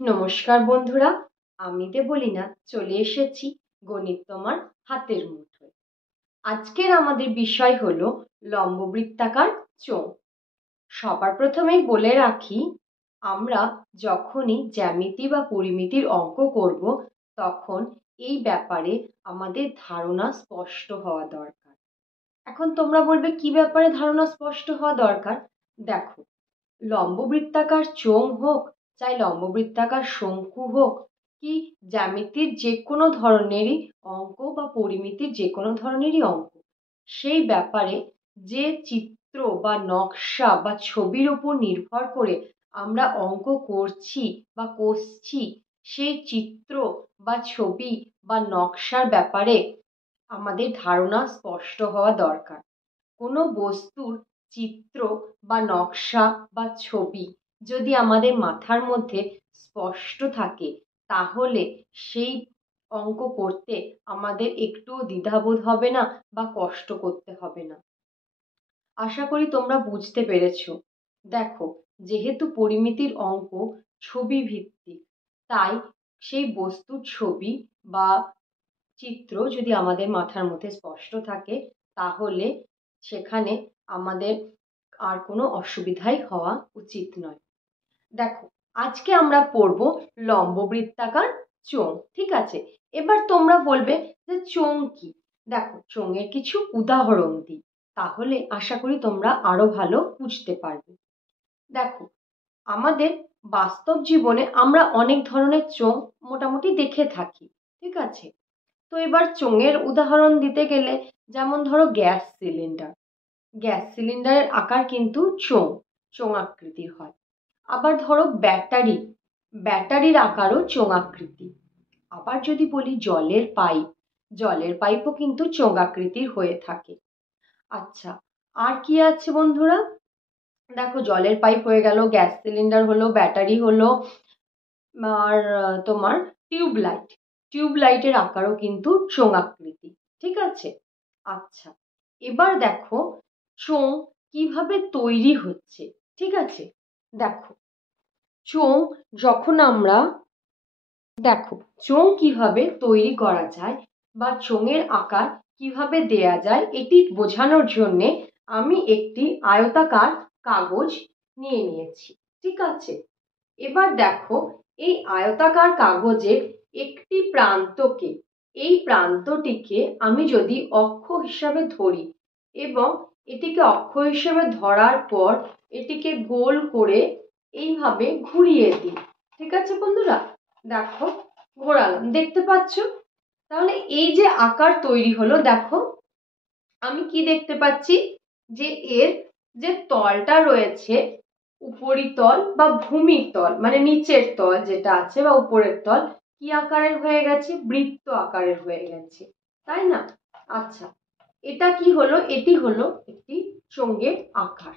নমস্কার বন্ধুরা, আমি দেবলীনা চলে এসেছি গণিত তোমার হাতের মুঠোয়। আজকের আমাদের বিষয় হলো লম্ববৃত্তাকার চোঙ। সবার প্রথমেই বলে রাখি, আমরা যখনই জ্যামিতি বা পরিমিতির অঙ্ক করব তখন এই ব্যাপারে আমাদের ধারণা স্পষ্ট হওয়া দরকার। এখন তোমরা বলবে কি ব্যাপারে ধারণা স্পষ্ট হওয়া দরকার? দেখো, লম্ববৃত্তাকার চোঙ হোক, চাই লম্ববৃত্তাকার শঙ্কু হোক, কি জ্যামিতির যে কোনো ধরনেরই অঙ্ক বা পরিমিতির যে কোনো ধরনেরই অঙ্ক, সেই ব্যাপারে যে চিত্র বা নকশা বা ছবির উপর নির্ভর করে আমরা অঙ্ক করছি বা কষছি, সেই চিত্র বা ছবি বা নকশার ব্যাপারে আমাদের ধারণা স্পষ্ট হওয়া দরকার। কোনো বস্তুর চিত্র বা নকশা বা ছবি যদি আমাদের মাথার মধ্যে স্পষ্ট থাকে, তাহলে সেই অঙ্ক করতে আমাদের একটুও দ্বিধাবোধ হবে না বা কষ্ট করতে হবে না। আশা করি তোমরা বুঝতে পেরেছো। দেখো, যেহেতু পরিমিতির অঙ্ক ছবি ভিত্তিক, তাই সেই বস্তুর ছবি বা চিত্র যদি আমাদের মাথার মধ্যে স্পষ্ট থাকে, তাহলে সেখানে আমাদের আর কোনো অসুবিধাই হওয়া উচিত নয়। দেখো, আজকে আমরা পড়ব লম্ববৃত্তাকার চোঙ। ঠিক আছে, এবার তোমরা বলবে যে চোঙ কি। দেখো, চোঙের কিছু উদাহরণ দিই, তাহলে আশা করি তোমরা আরো ভালো বুঝতে পারবে। দেখো, আমাদের বাস্তব জীবনে আমরা অনেক ধরনের চোঙ মোটামুটি দেখে থাকি। ঠিক আছে, তো এবার চোঙের উদাহরণ দিতে গেলে, যেমন ধরো গ্যাস সিলিন্ডারের আকার কিন্তু চোঙ আকৃতির হয়। আবার ধরো ব্যাটারির আকারও চোঙ আকৃতি। আবার যদি বলি জলের পাইপও কিন্তু চোঙ আকৃতির হয়ে থাকে। আচ্ছা, আর কি আছে বন্ধুরা? দেখো, জলের পাইপ হয়ে গেল, গ্যাস সিলিন্ডার হলো, ব্যাটারি হলো, আর তোমার টিউবলাইটের আকারও কিন্তু চোঙ আকৃতি। ঠিক আছে। আচ্ছা, এবার দেখো চোঙ কিভাবে তৈরি হচ্ছে। ঠিক আছে, দেখো চোঙ যখন আমরা দেখো চোঙ কিভাবে তৈরি করা যায় বা চোঙের আকার কিভাবে দেয়া যায়, এটি বোঝানোর জন্য আমি একটি আয়তাকার কাগজ নিয়ে নিয়েছি। ঠিক আছে, এবার দেখো, এই আয়তাকার কাগজের একটি এই প্রান্তটিকে আমি যদি অক্ষ হিসাবে ধরি এবং এটিকে অক্ষ হিসাবে ধরার পর এটিকে গোল করে এইভাবে ঘুরিয়ে দিই। ঠিক আছে বন্ধুরা, দেখো ঘোরালাম, দেখতে পাচ্ছ? তাহলে এই যে আকার তৈরি হলো, দেখো আমি কি দেখতে পাচ্ছি, যে এর যে তলটা রয়েছে, উপরিতল বা ভূমির তল মানে নিচের তল যেটা আছে বা উপরের তল, কি আকারের হয়ে গেছে? বৃত্ত আকারের হয়ে গেছে, তাই না? আচ্ছা, এটা কি হলো? এটি হলো একটি চোঙের আকার।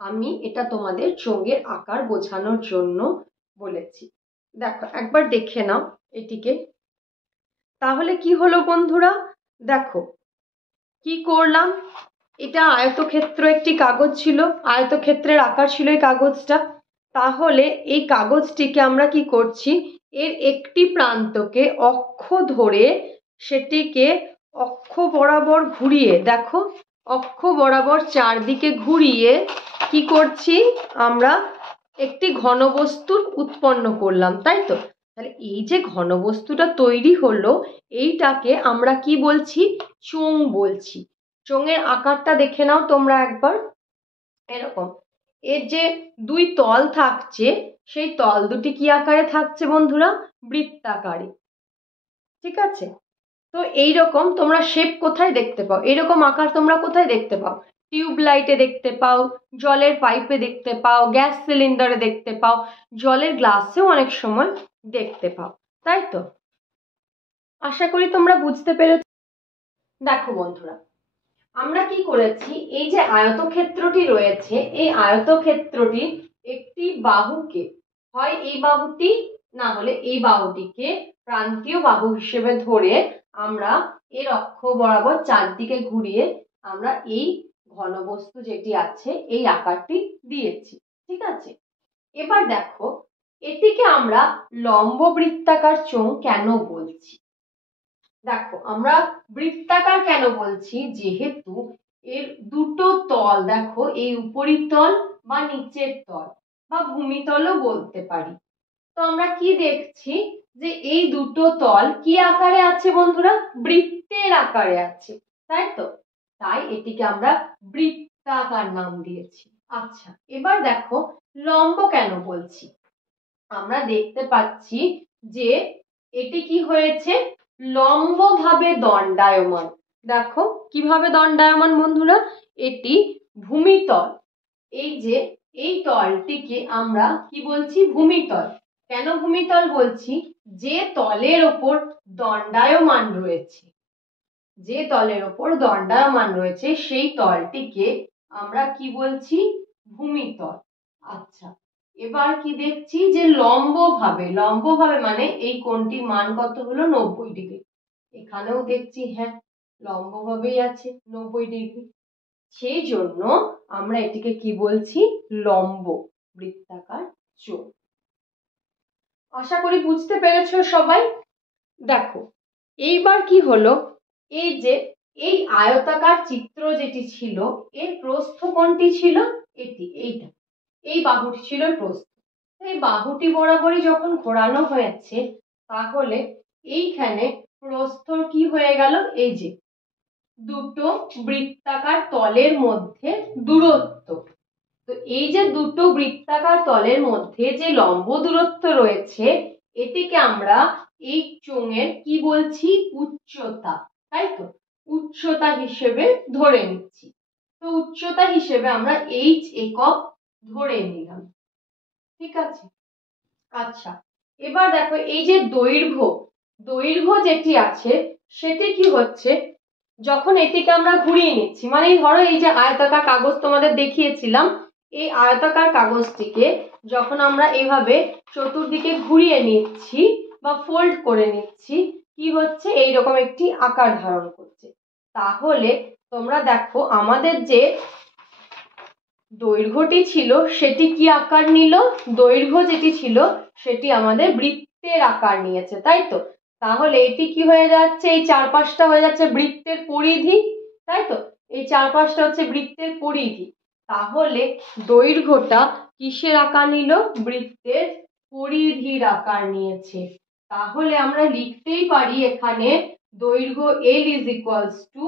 আমি এটা তোমাদের চোঙের আকার বোঝানোর জন্য বলেছি। দেখো, একবার দেখে নাও এটিকে। তাহলে কি হলো বন্ধুরা? দেখো কি করলাম, এটা আয়তক্ষেত্র একটি কাগজ ছিল, আয়তক্ষেত্রের আকার ছিল এই কাগজটা। তাহলে এই কাগজটিকে আমরা কি করছি, এর একটি প্রান্তকে অক্ষ ধরে সেটিকে অক্ষ বরাবর ঘুরিয়ে, দেখো অক্ষ বরাবর চারদিকে ঘুরিয়ে কি করছি, আমরা একটি ঘনবস্তুর উৎপন্ন করলাম, তাই তো? তাহলে এই যে ঘনবস্তুটা তৈরি হলো, এইটাকে আমরা কি বলছি? চোঙ বলছি। চোঙের আকারটা দেখে নাও তোমরা একবার। এরকম এর যে দুই তল থাকছে, সেই তল দুটি কি আকারে থাকছে বন্ধুরা? বৃত্তাকারে। ঠিক আছে, তো এইরকম তোমরা শেপ কোথায় দেখতে পাও? এরকম আকার তোমরা কোথায় দেখতে পাও? টিউবলাইটে দেখতে পাও, জলের পাইপে দেখতে পাও, গ্যাস সিলিন্ডারে দেখতে পাও, জলের গ্লাসেও অনেক সময় দেখতে পাও, তাই তো? আশা করি তোমরা বুঝতে পেরেছো। দেখো বন্ধুরা, আমরা কি করেছি, এই যে আয়তক্ষেত্রটি রয়েছে, এই আয়তক্ষেত্রটি একটি বাহুকে, হয় এই বাহুটি না হলে এই বাহুটিকে প্রান্তীয় বাহু হিসেবে ধরে আমরা এর অক্ষ বরাবর চারদিকে ঘুরিয়ে আমরা এই ঘনবস্তু যেটি আছে এই আকারটি দিয়েছি। ঠিক আছে, এবার দেখো এটিকে আমরা লম্ব বৃত্তাকার চোঙ কেন বলছি? দেখো, আমরা বৃত্তাকার কেন বলছি, যেহেতু এর দুটো তল, দেখো এই উপরিতল বা নিচের তল বা ভূমিতলও বলতে পারি। তো আমরা কি দেখছি যে এই দুটো তল কি আকারে আছে বন্ধুরা? বৃত্তের আকারে আছে, তাই তো? তাই এটিকে আমরা বৃত্তাকার নাম দিয়েছি। আচ্ছা, এবার দেখো লম্ব কেন বলছি। আমরা দেখতে পাচ্ছি যে এটি কি হয়েছে, লম্বভাবে দণ্ডায়মান। দেখো কিভাবে দণ্ডায়মান বন্ধুরা, এটি ভূমিতল, এই যে এই তলটিকে আমরা কি বলছি? ভূমিতল। কেন ভূমিতল বলছি? যে তলের ওপর দণ্ডায়মান রয়েছে, যে তলের ওপর দণ্ডায়মান রয়েছে সেই তলটিকে আমরা কি বলছি? ভূমিতল। আচ্ছা, এবার কি দেখছি যে লম্বভাবে, লম্বভাবে মানে এই কোণটির মান কত হলো? 90 ডিগ্রি। এখানেও দেখছি হ্যাঁ লম্বভাবেই আছে 90 ডিগ্রি, সেই জন্য আমরা এটিকে কি বলছি? লম্ব বৃত্তাকার চোঙ। আশা করি বুঝতে পেরেছো সবাই। দেখো এইবার কি হলো, এই যে এই আয়তাকার চিত্র যেটি ছিল এর প্রস্থ কোণটি ছিল এটি, এইটা, এই বাহুটি ছিল প্রস্থ। এই বাহুটি বরাবরই যখন ঘোরানো হয়েছে, তাহলে এইখানে প্রস্থ কি হয়ে গেল? এই যে দুটো বৃত্তাকার তলের মধ্যে দূরত্ব। তো এই যে দুটো বৃত্তাকার তলের মধ্যে যে লম্ব দূরত্ব রয়েছে, এটিকে আমরা এই চোঙের কি বলছি? উচ্চতা, তাই তো? উচ্চতা হিসেবে ধরে নিচ্ছি। তো উচ্চতা হিসেবে আমরা h একক ধরে নিলাম, ঠিক আছে? আচ্ছা, এবার দেখো এই যে দৈর্ঘ্য, দৈর্ঘ্য যেটি আছে সেটি কি হচ্ছে, যখন এটিকে আমরা ঘুরিয়ে নিচ্ছি, মানে ধরো এই যে আয়তাকার কাগজ তোমাদের দেখিয়েছিলাম, এই আয়তাকার কাগজটিকে যখন আমরা এইভাবে চতুর্দিকে ঘুরিয়ে নিচ্ছি বা ফোল্ড করে নিচ্ছি, কি হচ্ছে? এইরকম একটি আকার ধারণ করছে। তাহলে তোমরা দেখো আমাদের যে দৈর্ঘ্যটি ছিল সেটি কি আকার নিল? দৈর্ঘ্য যেটি ছিল সেটি আমাদের বৃত্তের আকার নিয়েছে, তাই তো? তাহলে এটি কি হয়ে যাচ্ছে? এই চারপাশটা হয়ে যাচ্ছে বৃত্তের পরিধি, তাই তো? এই চারপাশটা হচ্ছে বৃত্তের পরিধি। তাহলে দৈর্ঘ্যটা কিসের আকার নিল? বৃত্তের পরিধির আকার নিয়েছে। তাহলে আমরা লিখতেই পারি এখানে দৈর্ঘ্য L ইজ ইকুয়ালস টু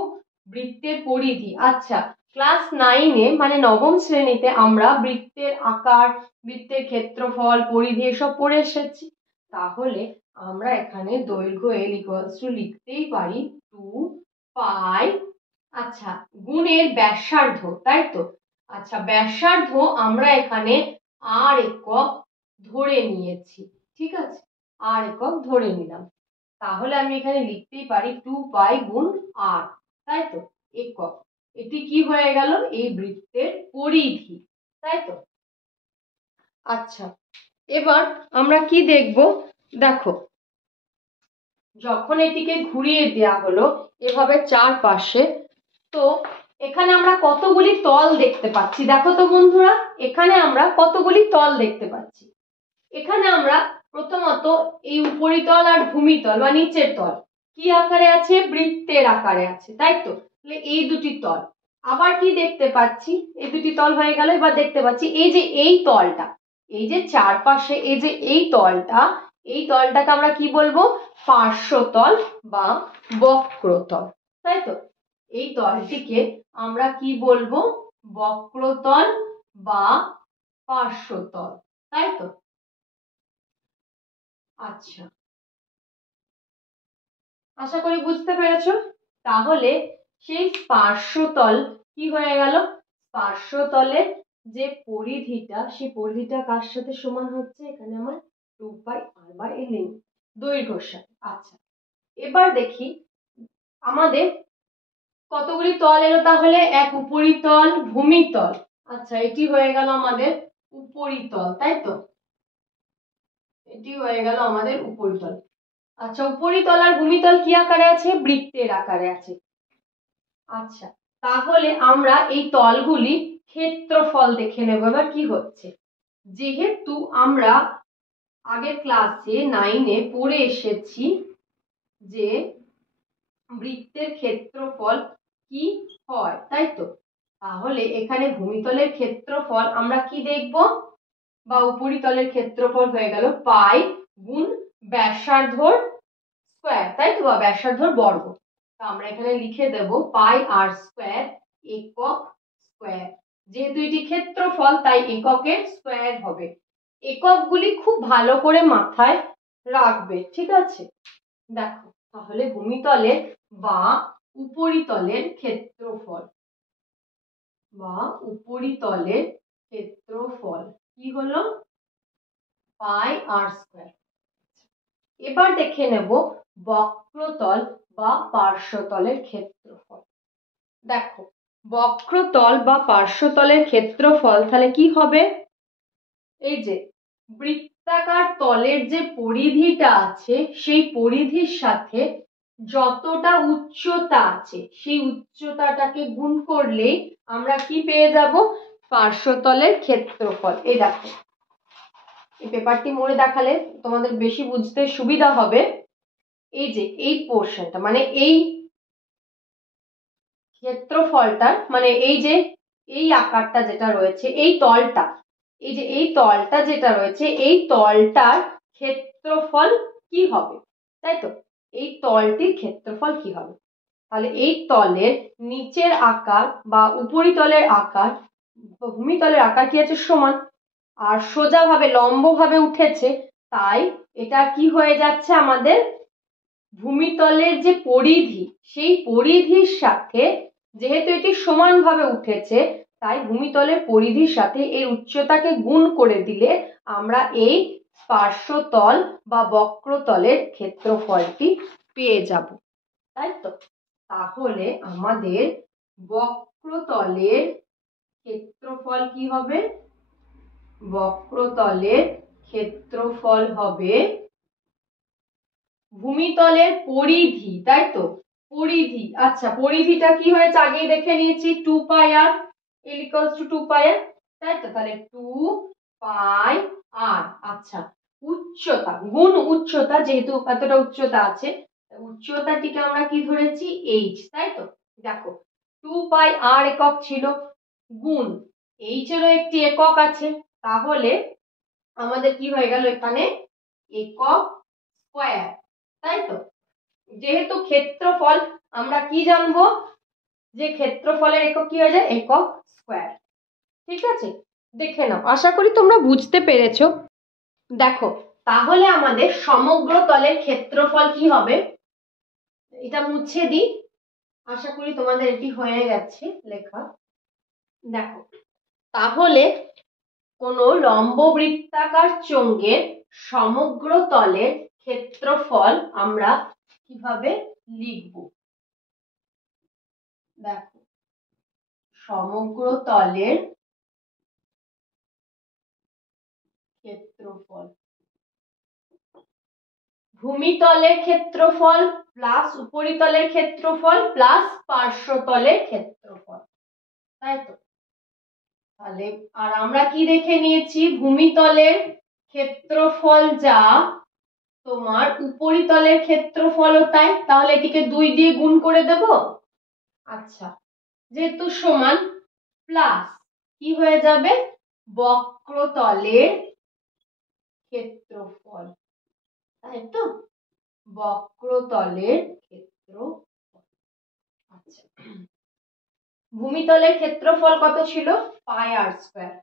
বৃত্তের পরিধি। আচ্ছা, ক্লাস 9-এ মানে নবম শ্রেণীতে আমরা বৃত্তের আকার, বৃত্তের ক্ষেত্রফল, পরিধি এসব পড়ে এসেছি। তাহলে আমরা এখানে দৈর্ঘ্য L ইকুয়ালস টু লিখতেই পারি 2 পাই, আচ্ছা, গুণের ব্যাসার্ধ, তাই তো? আচ্ছা, ব্যাসার্ধ আমরা এখানে r একক ধরে নিয়েছি, ঠিক আছে? r একক ধরে নিলাম। তাহলে আমি এখানে লিখতেই পারি 2 পাই গুণ r, তাই তো? একক। এটি কি হয়ে গেল? এই বৃত্তের পরিধি, তাই তো? আচ্ছা, এবার আমরা কি দেখব? দেখো যখন এটিকে ঘুরিয়ে দেওয়া হলো এভাবে চারপাশে, তো এখানে আমরা কতগুলি তল দেখতে পাচ্ছি। দেখো তো বন্ধুরা, এখানে আমরা কতগুলি তল দেখতে পাচ্ছি। এখানে আমরা প্রথমত এই উপরিতল আর ভূমিতল বা নিচের তল কি আকারে আছে? বৃত্তের আকারে আছে, তাই তো? তাহলে এই দুটি তল। আবার কি দেখতে পাচ্ছি? এই দুটি তল হয়ে গেল। এবার দেখতে পাচ্ছি এই যে এই তলটা, এই যে চারপাশে এই যে এই তলটা, এই তলটাকে আমরা কি বলবো? পার্শ্বতল বা বক্রতল, তাই তো? এই তলটিকে আমরা কি বলবো? বক্রতল বা পার্শ্বতল, তাই তো? আচ্ছা, আশা করি বুঝতে পেরেছো। তাহলে সেই পার্শ্বতল কি হয়ে গেল? পার্শ্বতলের যে পরিধিটা, সেই পরিধিটা কার সাথে সমান হচ্ছে? এখানে আমার 2 পাই r বাই l দৈর্ঘ্যের সাথে। আচ্ছা, এবার দেখি আমাদের কতগুলি তল এলো। তাহলে এক উপরিতল, ভূমিতল। আচ্ছা, এটি হয়ে গেল আমাদের উপরিতল, তাই তো? এটি হয়ে গেল আমাদের উপরিতল। আচ্ছা, উপরিতল আর ভূমিতল কি আকারে আছে? বৃত্তের আকারে আছে। আচ্ছা, তাহলে আমরা এই তলগুলি ক্ষেত্রফল দেখে নেব। এবার কি হচ্ছে, যেহেতু আমরা আগের ক্লাসে 9-এ পড়ে এসেছি যে বৃত্তের ক্ষেত্রফল কি হয়, তাই তো? তাহলে এখানে ভূমিতলের ক্ষেত্রফল আমরা কি দেখব, বা উপরিতলের ক্ষেত্রফল হয়ে গেল পাই গুণ ব্যাসার্ধর স্কয়ার, তাই তো, বা ব্যাসার্ধর বর্গ। তো আমরা এখানে লিখে দেব পাই আর স্কয়ার একক স্কয়ার। যেহেতু এটি ক্ষেত্রফল তাই এককের স্কয়ার হবে। এককগুলি খুব ভালো করে মাথায় রাখবে, ঠিক আছে? দেখো তাহলে ভূমিতলের বা উপরিতলের ক্ষেত্রফল কি হলো, পাই আর স্কয়ার। এবার দেখে নেব বক্রতল বা পার্শ্বতলের ক্ষেত্রফল। দেখো বক্রতল বা পার্শ্বতলের ক্ষেত্রফল তাহলে কি হবে, এই যে বৃত্তাকার তলের যে পরিধিটা আছে সেই পরিধির সাথে যতটা উচ্চতা আছে সেই উচ্চতাটাকে গুণ করলেই আমরা কি পেয়ে যাব, পার্শ্বতলের ক্ষেত্রফল। এই দেখো এই পেপারটি মুড়ে দেখালে তোমাদের বেশি বুঝতে সুবিধা হবে। এই যে এই পোর্শনটা মানে এই ক্ষেত্রফলটার মানে এই যে এই আকারটা যেটা রয়েছে এই তলটা, এই যে এই তলটা যেটা রয়েছে এই তলটার ক্ষেত্রফল কি হবে, তাই তো? এই তলটির ক্ষেত্রফল কি হবে, তাহলে এই তলের নিচের আকার বা উপরিতলের আকার ভূমিতলের আকার কি আছে সমান, আর সোজাভাবে লম্বভাবে উঠেছে, তাই এটা কি হয়ে যাচ্ছে আমাদের ভূমিতলের যে পরিধি সেই পরিধির সাথে, যেহেতু এটি সমানভাবে উঠেছে তাই ভূমিতলের পরিধির সাথে এর উচ্চতাকে গুণ করে দিলে আমরা এই পার্শ্বতল বা বক্রতলের ক্ষেত্রফলটি পেয়ে যাব, তাই তো? তাহলে আমাদের বক্রতলের ক্ষেত্রফল কি হবে, বক্রতলের ক্ষেত্রফল হবে ভূমিতলের পরিধি, তাই তো? পরিধি, আচ্ছা পরিধিটা কি হয়েছে আগেই দেখে নিয়েছি 2 পাই আর, L equals to 2 পাই আর, তাই তো? তাহলে 2 পাই আর। আচ্ছা উচ্চতা গুণ উচ্চতা, যেহেতু এতটা উচ্চতা আছে উচ্চতাটিকে আমরা কি ধরেছি h, তাই তো? দেখো 2 পাই আর একক ছিল গুণ h এরও একটি একক আছে, তাহলে আমাদের কি হয়ে গেল এখানে একক স্কয়ার, তাই তো? যেহেতু ক্ষেত্রফল আমরা কি জানবো, যে ক্ষেত্রফলের একক কি হয়ে যায় একক স্কয়ার, ঠিক আছে? দেখে নাও, আশা করি তোমরা বুঝতে পেরেছো। দেখো তাহলে আমাদের সমগ্র তলের ক্ষেত্রফল কি হবে, এটা মুছে দিই, আশা করি তোমাদের এটি হয়ে গেছে লেখা। দেখো তাহলে কোন লম্ব বৃত্তাকার চোঙের সমগ্র তলের ক্ষেত্রফল আমরা কিভাবে লিখব, দেখো সমগ্র তলের ক্ষেত্রফল ভূমিতলের ক্ষেত্রফল প্লাস উপরিতলের ক্ষেত্রফল প্লাস পার্শ্বতলের ক্ষেত্রফল, তাই তো? তাহলে আর আমরা কি দেখে নিয়েছি, ভূমিতলের ক্ষেত্রফল যা তোমার উপরিতলের ক্ষেত্রফলও তাই, তাহলে এটিকে 2 দিয়ে গুণ করে দেব। আচ্ছা যেহেতু সমান প্লাস কি হয়ে যাবে বক্রতলের ক্ষেত্রফল, তাই তো? বক্রতলের ক্ষেত্রফল। আচ্ছা ভূমিতলের ক্ষেত্রফল কত ছিল পাই আর স্কয়ার,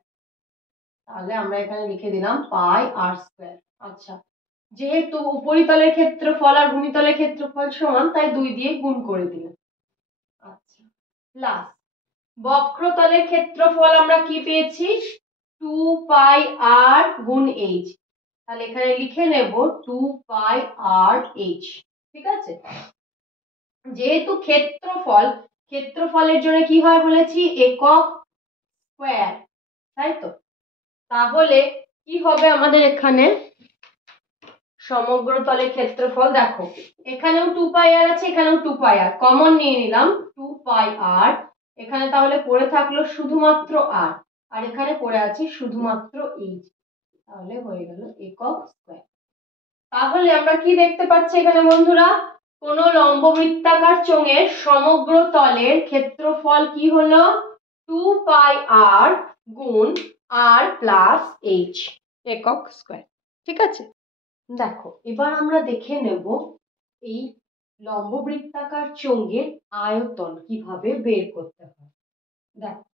তাহলে আমরা এখানে লিখে দিলাম পাই আর স্কয়ার। আচ্ছা যেহেতু উপরিতলের ক্ষেত্রফল আর ভূমিতলের ক্ষেত্রফল সমান তাই 2 দিয়ে গুণ করে দিলাম। আচ্ছা প্লাস বক্রতলের ক্ষেত্রফল আমরা কি পেয়েছি 2 পাই আর গুণ h, তাহলে এখানে লিখে নেব 2 পাই আর h, ঠিক আছে? যেহেতু ক্ষেত্রফলের জন্য কি হয় বলেছি একক স্কয়ার, তাই তো? তাহলে কি হবে আমাদের এখানে সমগ্র তলের ক্ষেত্রফল, দেখো এখানেও 2 পাই আর আছে এখানেও 2 পাই আর, কমন নিয়ে নিলাম 2 পাই আর, এখানে তাহলে পড়ে থাকলো শুধুমাত্র আর, আর এখানে পড়ে আছে শুধুমাত্র h, তাহলে হয়ে গেল একক স্কয়ার। তাহলে আমরা কি দেখতে পাচ্ছি এখানে বন্ধুরা, কোন লম্ববৃত্তাকার চোঙের সমগ্র তলের ক্ষেত্রফল কি হলো 2πr গুণ r প্লাস h একক স্কয়ার। ঠিক আছে, দেখো এবার আমরা দেখে নেব এই লম্ববৃত্তাকার চোঙের আয়তন কিভাবে বের করতে হয়। দেখো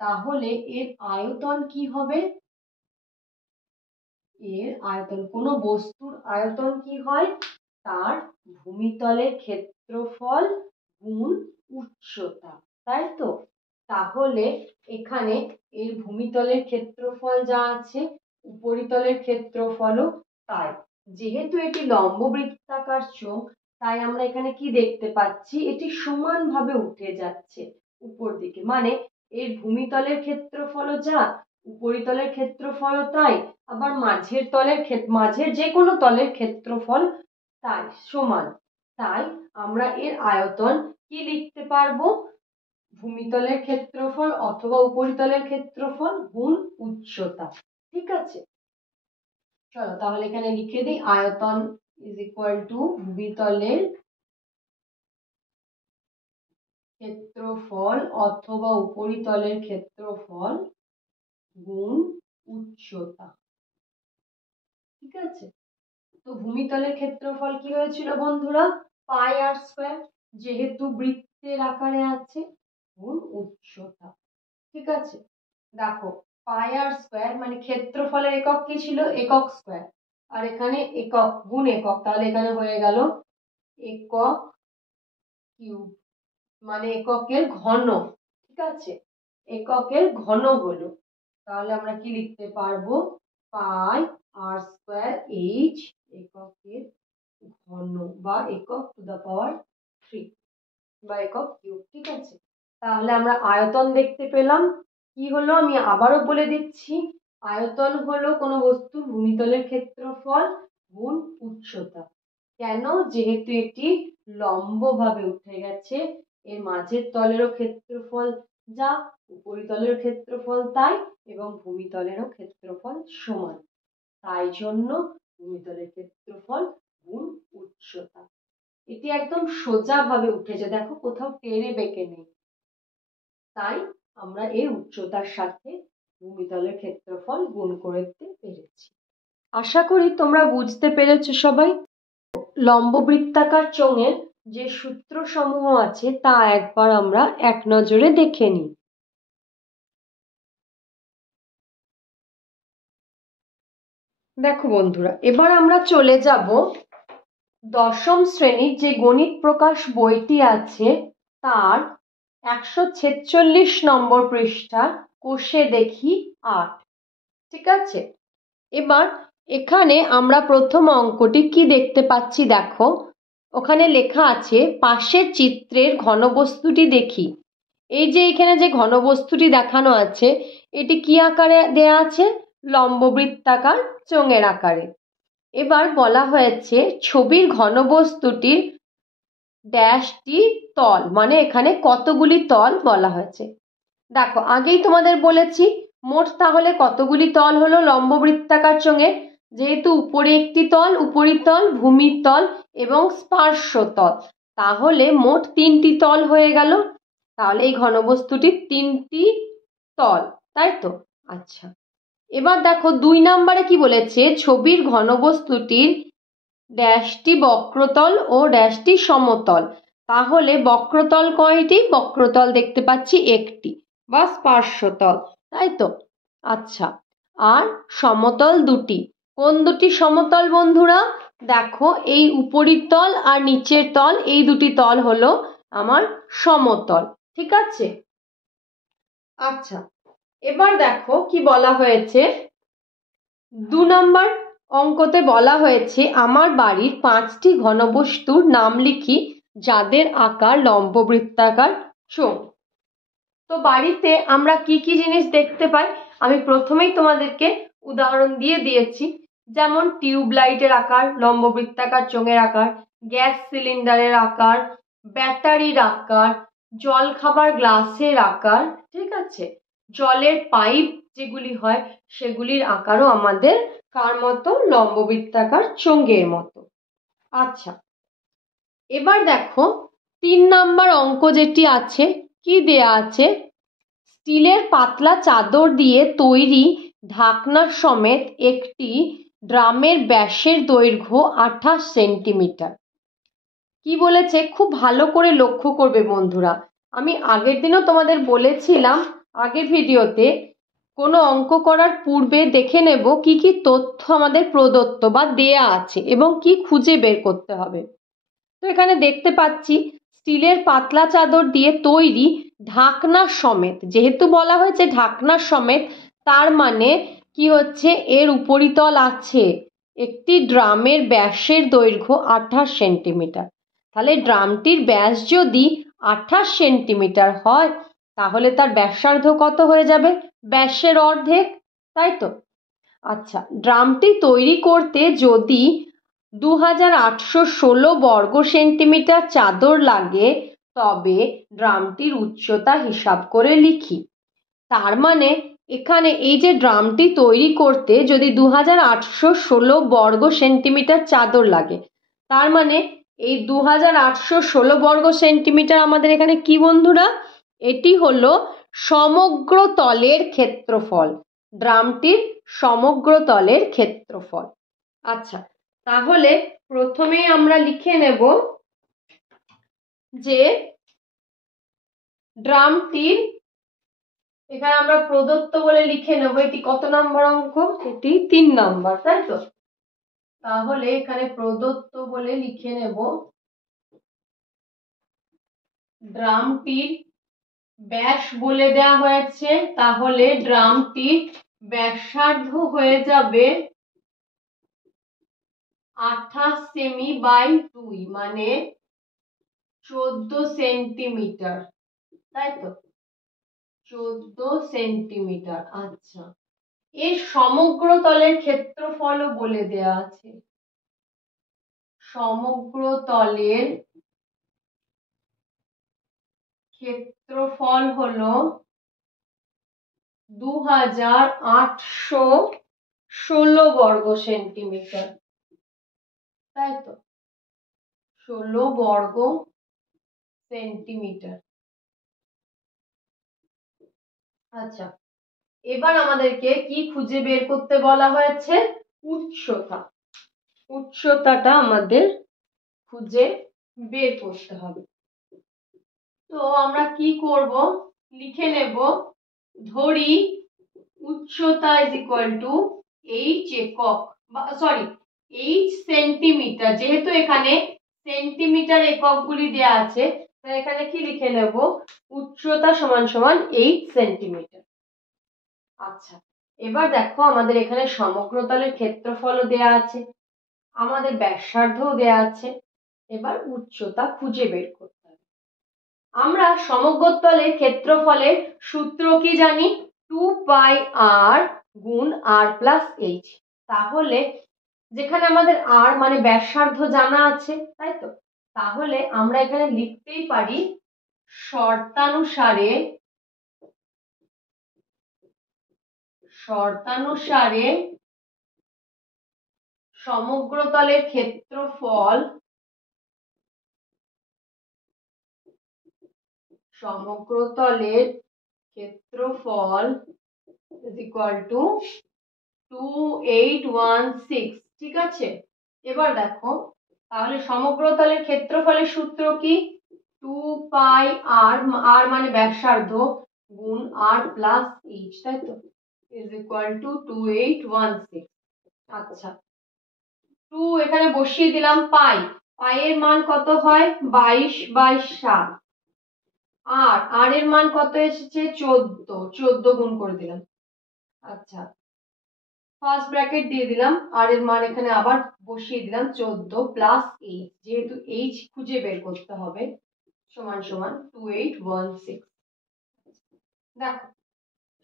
তাহলে এর আয়তন কি হবে, এর আয়তন, কোনো বস্তুর আয়তন কি হয়, তার ভূমিতলের ক্ষেত্রফল গুণ উচ্চতা, তাই তো। তাহলে এখানে এর ভূমিতলের ক্ষেত্রফল যা আছে উপরিতলের ক্ষেত্রফলও তাই। যেহেতু এটি লম্ববৃত্তাকার চোঙ তাই আমরা এখানে কি দেখতে পাচ্ছি, এটি সমানভাবে উঠে যাচ্ছে উপর দিকে, মানে এর ভূমিতলের ক্ষেত্রফলও যা উপরিতলের ক্ষেত্রফলও তাই, আবার মাঝের যে কোনো তলের ক্ষেত্রফল তাই সমান। তাই আমরা এর আয়তন কি লিখতে পারবো, ভূমিতলের ক্ষেত্রফল অথবা উপরিতলের ক্ষেত্রফল গুণ উচ্চতা। ঠিক আছে, চলো তাহলে এখানে লিখে দিই, আয়তন ইজ ইকুয়াল টু ভূমিতলের ক্ষেত্রফল অথবা উপরিতলের ক্ষেত্রফল গুণ উচ্চতা। ঠিক আছে, তো ভূমিতলের ক্ষেত্রফল কি হয়েছিল বন্ধুরা, পাই আর স্কয়ার, যেহেতু বৃত্তের আকারে আছে, গুণ উচ্চতা। ঠিক আছে, দেখো পাই আর স্কয়ার মানে ক্ষেত্রফলের একক কি ছিল, একক স্কয়ার, আর এখানে একক গুণ একক, তাহলে এখানে হয়ে গেল একক কিউব, মানে এককের ঘন। ঠিক আছে, এককের ঘন হলো, তাহলে আমরা কি লিখতে পারবো, পাই আর স্কয়ার এইচ এককের ঘন বা একক টু দা পাওয়ার 3 বা একক কিউব। ঠিক আছে, তাহলে আমরা আয়তন দেখতে পেলাম, কি হলো আমি আবারও বলে দিচ্ছি, আয়তন হলো কোনো বস্তুর ভূমিতলের ক্ষেত্রফল গুণ উচ্চতা। কেন, যেহেতু এটি লম্বভাবে উঠে গেছে, এর মাঝের তলেরও ক্ষেত্রফল যা উপরিতলের ক্ষেত্রফল তাই, এবং ভূমিতলেরও ক্ষেত্রফল সমান, তাই জন্য ভূমিতলের ক্ষেত্রফল গুণ উচ্চতা। এটি একদম সোজা ভাবে উঠেছে, দেখো কোথাও টেনে বেঁকে নেই, তাই আমরা এই উচ্চতার সাথে ভূমিতলের ক্ষেত্রফল গুণ করতে পেরেছি। আশা করি তোমরা বুঝতে পেরেছো সবাই। লম্ববৃত্তাকার চোঙের যে সূত্র সমূহ আছে তা একবার আমরা এক নজরে দেখে নিই। দেখো বন্ধুরা, এবার আমরা চলে যাব দশম শ্রেণীর যে গণিত প্রকাশ বইটি আছে তার 146 নম্বর পৃষ্ঠা, কোষে দেখি 8। ঠিক আছে, এবার এখানে আমরা প্রথম অঙ্কটি কি দেখতে পাচ্ছি, দেখো ওখানে লেখা আছে পাশের চিত্রের ঘনবস্তুটি দেখি। এই যে এখানে যে ঘনবস্তুটি দেখানো আছে এটি কি আকারে দেয়া আছে, লম্ববৃত্তাকার চোঙের আকারে। এবার বলা হয়েছে ছবির ঘনবস্তুটির ড্যাশটি তল, মানে এখানে কতগুলি তল বলা হয়েছে। দেখো আগেই তোমাদের বলেছি মোট তাহলে কতগুলি তল হলো লম্ববৃত্তাকার চোঙের, যেহেতু উপরে একটি তল, উপরিতল, ভূমিতল এবং স্পার্শতল, তাহলে মোট 3টি তল হয়ে গেল। তাহলে এই ঘনবস্তুটির 3টি তল, তাই তো। আচ্ছা, এবার দেখো 2 নম্বরে কি বলেছে, ছবির ঘনবস্তুটির ড্যাশটি বক্রতল ও ড্যাশটি সমতল। তাহলে বক্রতল কয়টি, বক্রতল দেখতে পাচ্ছি একটি বা স্পার্শতল, তাই তো। আচ্ছা, আর সমতল দুটি, কোন দুটি সমতল বন্ধুরা, দেখো এই উপরিতল আর নিচের তল, এই দুটি তল হলো আমার সমতল। ঠিক আছে, আচ্ছা এবার দেখো কি বলা হয়েছে, 2 নম্বর অঙ্কতে বলা হয়েছে আমার বাড়ির 5টি ঘনবস্তুর নাম লিখি যাদের আকার লম্ববৃত্তাকার চোঙ। তো বাড়িতে আমরা কি কি জিনিস দেখতে পাই, আমি প্রথমেই তোমাদেরকে উদাহরণ দিয়ে দিয়েছি, যেমন টিউবলাইটের আকার লম্ববৃত্তাকার চোঙের আকার, গ্যাস সিলিন্ডারের আকার, ব্যাটারির আকার, জল খাবার গ্লাসের আকার। ঠিক আছে, জলের পাইপ যেগুলি হয় সেগুলির আকারও আমাদের কার মতো? লম্ববৃত্তাকার চোঙের মতো। আচ্ছা, এবার দেখো 3 নাম্বার অঙ্ক যেটি আছে, কি দেয়া আছে? স্টিলের পাতলা চাদর দিয়ে তৈরি ঢাকনা সমেত একটি ড্রামের ব্যাসের দৈর্ঘ্য 28 সেন্টিমিটার। কি বলেছে খুব ভালো করে লক্ষ্য করবে বন্ধুরা। আমি আগের দিনও তোমাদের বলেছিলাম, আগের ভিডিওতে, কোনো অঙ্ক করার পূর্বে দেখে নেব কি কি তথ্য আমাদের প্রদত্ত বা দেয়া আছে এবং কি খুঁজে বের করতে হবে। তো এখানে দেখতে পাচ্ছি স্টিলের পাতলা চাদর দিয়ে তৈরি ঢাকনা সমেত, যেহেতু বলা হয়েছে ঢাকনা সমেত, তার মানে কি হচ্ছে, এর উপরিতল আছে। একটি ড্রামের ব্যাসের দৈর্ঘ্য 28 সেন্টিমিটার। তাহলে ড্রামটির ব্যাস যদি 28 সেন্টিমিটার হয়, তাহলে তার ব্যাসার্ধ কত হয়ে যাবে? ব্যাসের অর্ধেক, তাই তো? আচ্ছা, ড্রামটি তৈরি করতে যদি 2816 বর্গ সেন্টিমিটার চাদর লাগে, তবে ড্রামটির উচ্চতা হিসাব করে লিখি। তার মানে এখানে এই যে ড্রামটি তৈরি করতে যদি 2816 বর্গ সেন্টিমিটার চাদর লাগে, তার মানে এই 2816 বর্গ সেন্টিমিটার আমাদের এখানে কি বন্ধুরা? এটি হলো সমগ্র তলের ক্ষেত্রফল, ড্রামটির সমগ্র তলের ক্ষেত্রফল। আচ্ছা, তাহলে প্রথমেই আমরা লিখে নেব যে ড্রামটির, এখানে আমরা প্রদত্ত বলে লিখে নেব, এটি কত নম্বর অঙ্ক? এটি 3 নাম্বার, তাই তো? তাহলে এখানে প্রদত্ত বলে লিখে নেব ড্রামটির ব্যাস বলে দেওয়া হয়েছে, তাহলে ড্রামটির ব্যাসার্ধ হয়ে যাবে 28 সেমি বাই 2, মানে 14 সেন্টিমিটার, তাই তো? 14 সেন্টিমিটার। আচ্ছা, এর সমগ্র তলের ক্ষেত্রফলও বলে দেয়া আছে। সমগ্র তলের ক্ষেত্রফল হলো 2816 বর্গ সেন্টিমিটার, তাই তো? 16 বর্গ সেন্টিমিটার। আচ্ছা, এবার আমাদেরকে কি খুঁজে বের করতে বলা হয়েছে? উচ্চতা। উচ্চতাটা আমাদের খুঁজে বের করতে হবে। তো আমরা কি করব? লিখে নেব, ধরি উচ্চতা ইজ ইকুয়াল টু এইচ একক, সরি এইচ সেন্টিমিটার, যেহেতু এখানে সেন্টিমিটার এককগুলি দেয়া আছে, তাই এখানে কি লিখে নেব? উচ্চতা সমান সমান 8 সেন্টিমিটার। আচ্ছা, এবার দেখো আমাদের এখানে সমগ্র তলের ক্ষেত্রফলও দেয়া আছে, আমাদের ব্যাসার্ধও দেয়া আছে। এবার উচ্চতা খুঁজে বের করতে হবে। আমরা সমগ্র তলের ক্ষেত্রফলের সূত্র কি জানি? 2 পাই আর গুণ আর প্লাস এইচ। তাহলে যেখানে আমাদের আর মানে ব্যাসার্ধ জানা আছে, তাই তো? তাহলে আমরা এখানে লিখতেই পারি শর্তানুসারে সমগ্র তলের ক্ষেত্রফল is equal to 2816, ঠিক আছে? এবার দেখো, তাহলে সমগ্র তলের ক্ষেত্রফলের সূত্র কি? 2 পাই আর, আর মানে ব্যাসার্ধ, গুণ আর প্লাস এইচ, তাই তো? is equal to 2816। আচ্ছা, 2 এখানে বসিয়ে দিলাম, পাই, পাই এর মান কত হয়? 22/7। আর এর মান কত এসেছে? 14, 14 গুণ করে দিলাম। আচ্ছা, ফার্স্ট ব্র্যাকেট দিয়ে দিলাম, আর এর মান এখানে আবার বসিয়ে দিলাম 14 প্লাস এইচ, যেহেতু এইচ খুঁজে বের করতে হবে, সমান সমান 2816। দেখো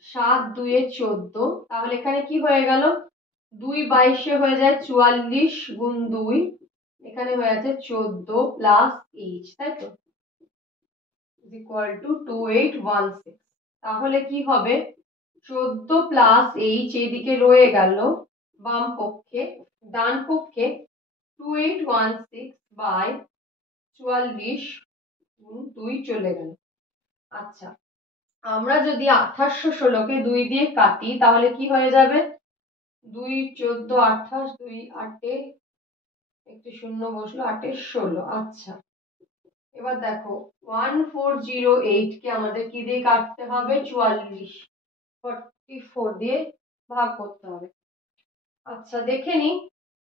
7 2 14, তাহলে এখানে কি হয়ে গেল? 2 22 হয়ে যায় 44 গুণ 2, এখানে হয়ে আছে 14 প্লাস এইচ, তাই তো? Equal to 2816। তাহলে কি হবে? 14 প্লাস এইচ এদিকে রয়ে গেল, বাম পক্ষে, ডান পক্ষে 2816/44 2 চলে গেল। আচ্ছা, আমরা যদি 2816কে 2 দিয়ে কাটি তাহলে কি হয়ে যাবে? 2 14 28, 2 8 একটি শূন্য বসলো, 8 16। আচ্ছা, এবার দেখো 1408 কে আমাদের কি দিয়ে কাটতে হবে? 44 দিয়ে ভাগ করতে হবে। আচ্ছা, দেখে নি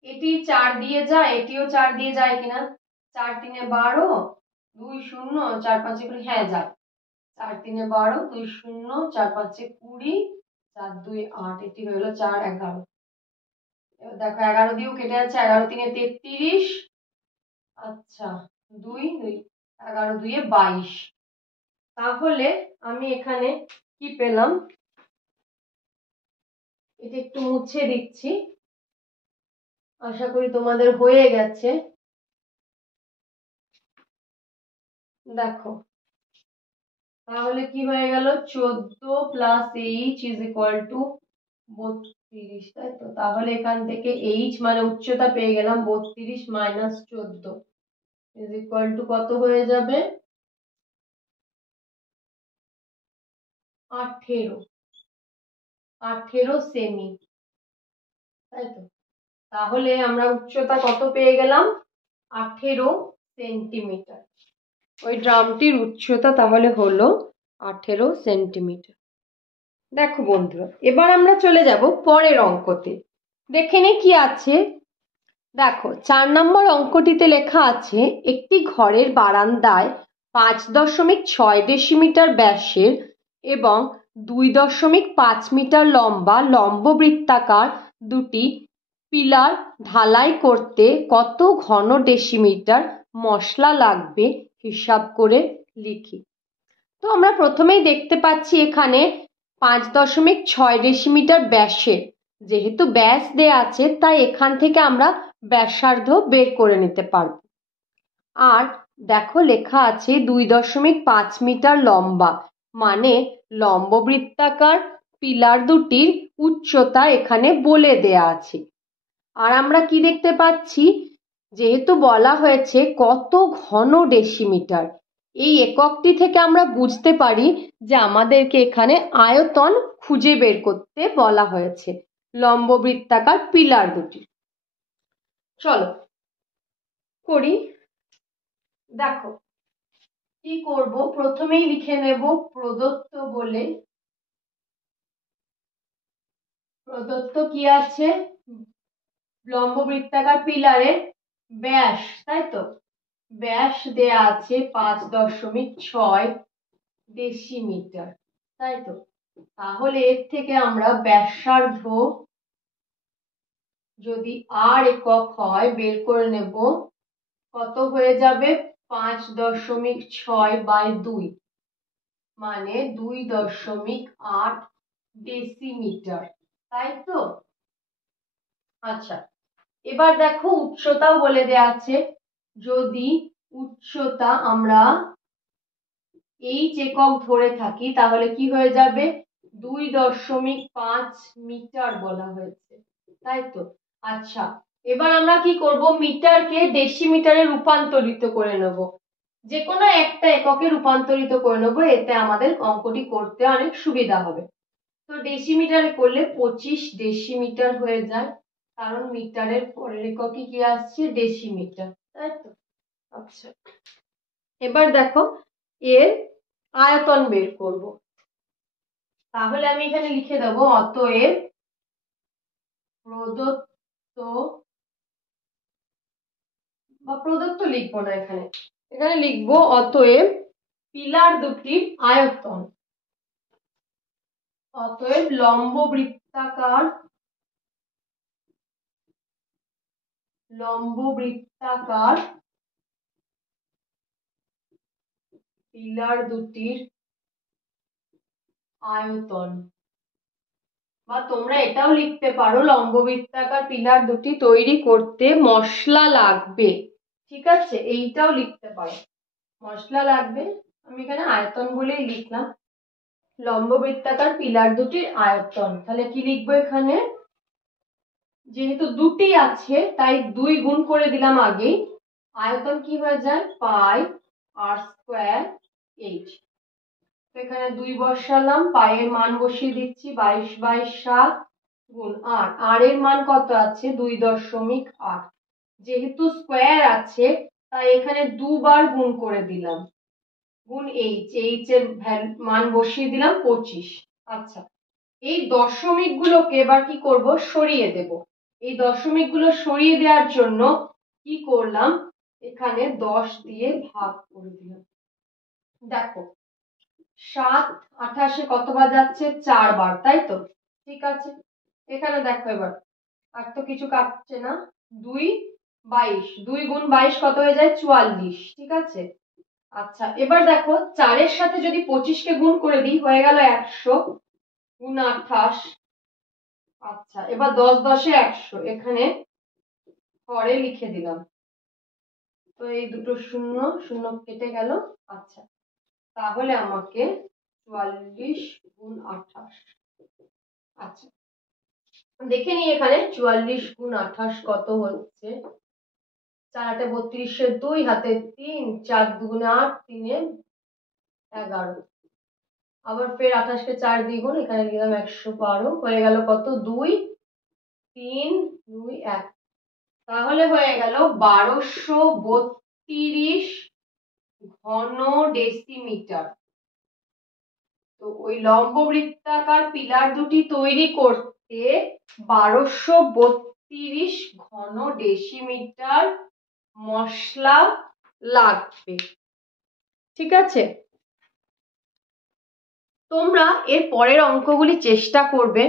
এটি 4 দিয়ে যায়, এটিও 4 দিয়ে যায় কিনা। 4 3 12, 2 0, 4 5 20, হ্যাঁ যায়। 4 3 12, 2 0, 4 5 20, 4 2 8, এটি হয়ে গেল 4 11। এবার দেখো 11 দিয়েও কেটে যাচ্ছে, 11 3 33। আচ্ছা, 2 2, 11 2 22। তাহলে আমি এখানে কি পেলাম, এটা একটু মুছে দিচ্ছি, আশা করি তোমাদের হয়ে গেছে। দেখো তাহলে কি হয়ে গেল? 14 plus H is equal to 32, তাই তো? তাহলে এখান থেকে এইচ মানে উচ্চতা পেয়ে গেলাম, 32 মাইনাস 14 ইজ ইকুয়াল টু কত হয়ে যাবে? 18 সেমি, তাই তো? তাহলে আমরা উচ্চতা কত পেয়ে গেলাম? 18 সেন্টিমিটার। ওই ড্রামটির উচ্চতা তাহলে হলো 18 সেন্টিমিটার। দেখো বন্ধুরা, এবার আমরা চলে যাব পরের অঙ্কতে। দেখে নে কি আছে। দেখো 4 নম্বর অঙ্কটিতে লেখা আছে, একটি ঘরের বারান্দায় 5.6 ডেসিমিটার ব্যাসের এবং 2.5 মিটার লম্বা লম্ববৃত্তাকার দুটি পিলার ঢালাই করতে কত ঘন ডেসিমিটার মশলা লাগবে হিসাব করে লিখি। তো আমরা প্রথমেই দেখতে পাচ্ছি এখানে 5.6 ডেসিমিটার ব্যাসের, যেহেতু ব্যাস দেয়া আছে তাই এখান থেকে আমরা ব্যাসার্ধ বের করে নিতে পারব। আর দেখো লেখা আছে 2.5 মিটার লম্বা, মানে লম্ববৃত্তাকার পিলার দুটির উচ্চতা এখানে বলে দেয়া আছে। আর আমরা কি দেখতে পাচ্ছি, যেহেতু বলা হয়েছে কত ঘন ডেসিমিটার, এই এককটি থেকে আমরা বুঝতে পারি যে আমাদেরকে এখানে আয়তন খুঁজে বের করতে বলা হয়েছে লম্ববৃত্তাকার পিলার দুটি। চলো করি। দেখো কি করব, প্রথমেই লিখে নেব প্রদত্ত বলে। প্রদত্ত কি আছে? লম্ববৃত্তাকার পিলারের ব্যাস, তাই তো? ব্যাস দেয়া আছে 5.6 ডেসিমিটার, তাই তো? তাহলে এর থেকে আমরা ব্যাসার্ধ যদি আর একক হয় বের করে নেব, কত হয়ে যাবে? 5.6/2, মানে 2.8 ডেসিমিটার, তাই তো? আচ্ছা, এবার দেখো উচ্চতাও বলে দেয়া আছে। যদি উচ্চতা আমরা এইচ একক ধরে থাকি তাহলে কি হয়ে যাবে? 2.5 মিটার বলা হয়েছে, তাই তো? আচ্ছা, এবার আমরা কি করব, মিটারকে ডেসিমিটারে রূপান্তরিত করে নেব, যে কোনো একটা এককে রূপান্তরিত করে নেব, এতে আমাদের অঙ্কটি করতে অনেক সুবিধা হবে। তো ডেসিমিটারে করলে 25 ডেসিমিটার হয়ে যায়, কারণ মিটারের পরের এককে কি আসছে? ডেসিমিটার, তাই তো? আচ্ছা, এবার দেখো এর আয়তন বের করব। তাহলে আমি এখানে লিখে দেবো, অতএব প্রদত্ত, বা প্রদত্ত লিখবো না, এখানে এখানে লিখবো অতএব পিলার দুটির আয়তন। অতএব লম্ববৃত্তাকার পিলার দুটির আয়তন, বা তোমরা এটাও লিখতে পারো লম্ববৃত্তাকার পিলার দুটি তৈরি করতে মশলা লাগবে। ঠিক আছে, এইটাও লিখতে পারো, মশলা লাগবে। আমি এখানে আয়তন বলেই লিখলাম, লম্ববৃত্তাকার পিলার দুটির আয়তন। তাহলে কি লিখবো এখানে? যেহেতু দুটি আছে তাই 2 গুণ করে দিলাম আগেই। আয়তন কি হয়ে যায়, পাই আর স্কোয়ার এইচ। তো এখানে 2 বসালাম, পাই এর মান বসিয়ে দিচ্ছি, 22/7 গুণ আর আর এর মান কত আছে, 2.8। যেহেতু স্কোয়ার আছে তাই এখানে দুবার গুণ করে দিলাম, গুণ এইচ, এইচ এর মান বসিয়ে দিলাম 25। আচ্ছা, এই দশমিক গুলোকে এবার কি করব, সরিয়ে দেব। এই দশমিক গুলো সরিয়ে দেওয়ার জন্য কি করলাম, এখানে 10 দিয়ে ভাগ করে দিলাম। দেখো 7 28 কতবার যাচ্ছে, 4 বার, তাই তো? ঠিক আছে, এখানে দেখো এবার আর তো কিছু কাটছে না। 2 22, 2 গুণ 22 কত হয়ে যায়, 44। ঠিক আছে, আচ্ছা এবার দেখো 4 এর সাথে যদি 25 কে গুণ করে দিই, হয়ে গেল 100 গুণ 28। আচ্ছা এবার 10 10 এ 100, এখানে পরে লিখে দিলাম। তো এই দুটো শূন্য শূন্য কেটে গেল। আচ্ছা, তাহলে আমাকে 44 গুণ 28। আচ্ছা দেখে নিই এখানে 44 গুণ 28 কত হচ্ছে। 4 8 32, 2 হাতে 3, 4 2 8, 3 11। আবার ফের 28 কে 4 দিয়ে গুণ, এখানে দিলাম 112, হয়ে গেল কত, 2 3 2 1। তাহলে হয়ে গেল 1232 ঘন ডেসিমিটার। তো ওই লম্ব বৃত্তাকার পিলার দুটি তৈরি করতে 1232 ঘন ডেসিমিটার মশলা লাগবে। ঠিক আছে, তোমরা এর পরের অঙ্কগুলি চেষ্টা করবে।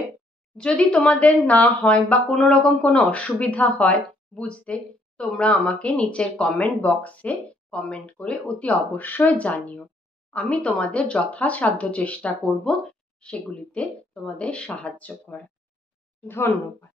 যদি তোমাদের না হয় বা কোনো রকম কোনো অসুবিধা হয় বুঝতে, তোমরা আমাকে নিচের কমেন্ট বক্সে কমেন্ট করে অতি অবশ্যই জানিও। আমি তোমাদের যথাসাধ্য চেষ্টা করব সেগুলিতে তোমাদের সাহায্য করার। ধন্যবাদ।